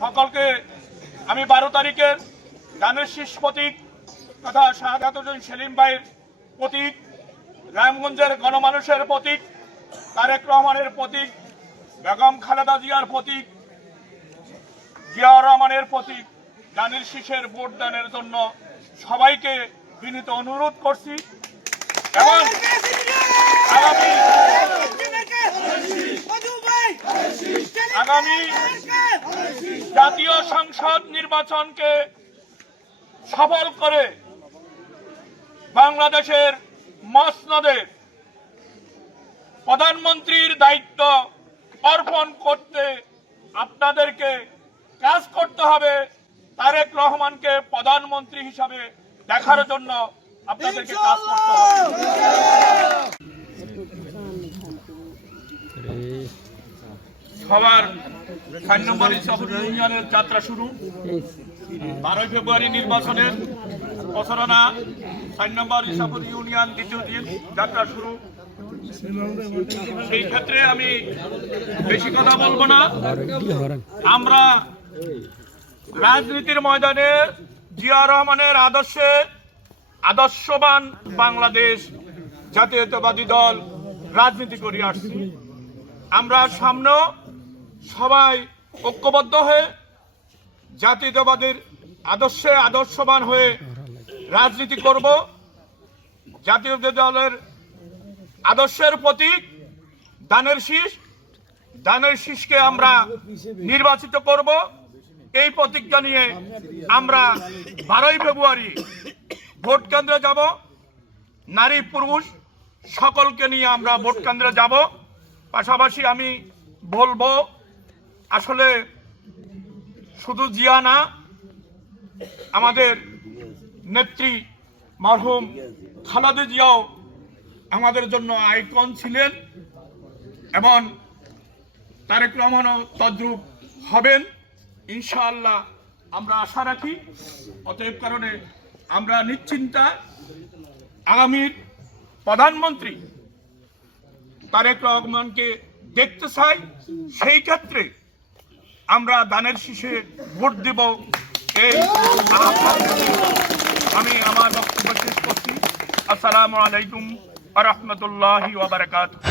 সকলকে আমি 12 তারিখের দানের শীষ প্রতীক তথা শাহাদাত হোসেন সেলিম ভাইয়ের প্রতীক, রামগঞ্জের গণমানুষের প্রতীক, তারেক রহমানের প্রতীক, বেগম খালেদা জিয়ার প্রতীক, জিয়াউর রহমানের প্রতীক দানের শীষের ভোট দানের জন্য সবাইকে বিনীত অনুরোধ করছি। এবং আগামী জাতীয় সংসদ নির্বাচনকে সফল করে বাংলাদেশের মসনদে প্রধানমন্ত্রীর দায়িত্ব অর্পণ করতে আপনাদেরকে কাজ করতে হবে। তারেক রহমানকে প্রধানমন্ত্রী হিসাবে দেখার জন্য আপনাদেরকে কাজ করতে হবে। সবার 4 নম্বর ইসাপুর ইউনিয়নের যাত্রা শুরু। 12 ফেব্রুয়ারি নির্বাচনের প্রচারণা 4 নম্বর ইসাপুর ইউনিয়ন দ্বিতীয় দিন যাত্রা শুরু। সেই ক্ষেত্রে আমি বেশি কথা বলবো না। আমরা রাজনীতির ময়দানে জিয়া রহমানের আদর্শে আদর্শবান বাংলাদেশ জাতীয়তাবাদী দল রাজনীতি করে আসছি। আমরা সামনেও সবাই ঐক্যবদ্ধ হয়ে জাতীয়তাবাদীর আদর্শে আদর্শবান হয়ে রাজনীতি করব। জাতীয় দলের আদর্শের প্রতীক দানের শীষ, দানের শীষকে আমরা নির্বাচিত করব। এই প্রতীকটা নিয়ে আমরা 12 ফেব্রুয়ারি ভোট কেন্দ্রে যাব। নারী পুরুষ সকলকে নিয়ে আমরা ভোট কেন্দ্রে যাব। পাশাপাশি আমি বলবো, আসলে শুধু জিয়া না, আমাদের নেত্রী মরহুম খালেদা জিয়াও আমাদের জন্য আইকন ছিলেন এবং তারেক রহমানও তদ্রূপ হবেন ইনশাআল্লাহ আমরা আশা রাখি। অতএব কারণে আমরা নিশ্চিন্তা আগামীর প্রধানমন্ত্রী তারেক রহমানকে দেখতে চাই। সেই ক্ষেত্রে আমরা দানের শীষে ভোট দেব। এই আমি আমার বক্তব্য শেষ করছি। আসসালামু আলাইকুম ওয়া রাহমাতুল্লাহি ওয়া বারাকাতুহু।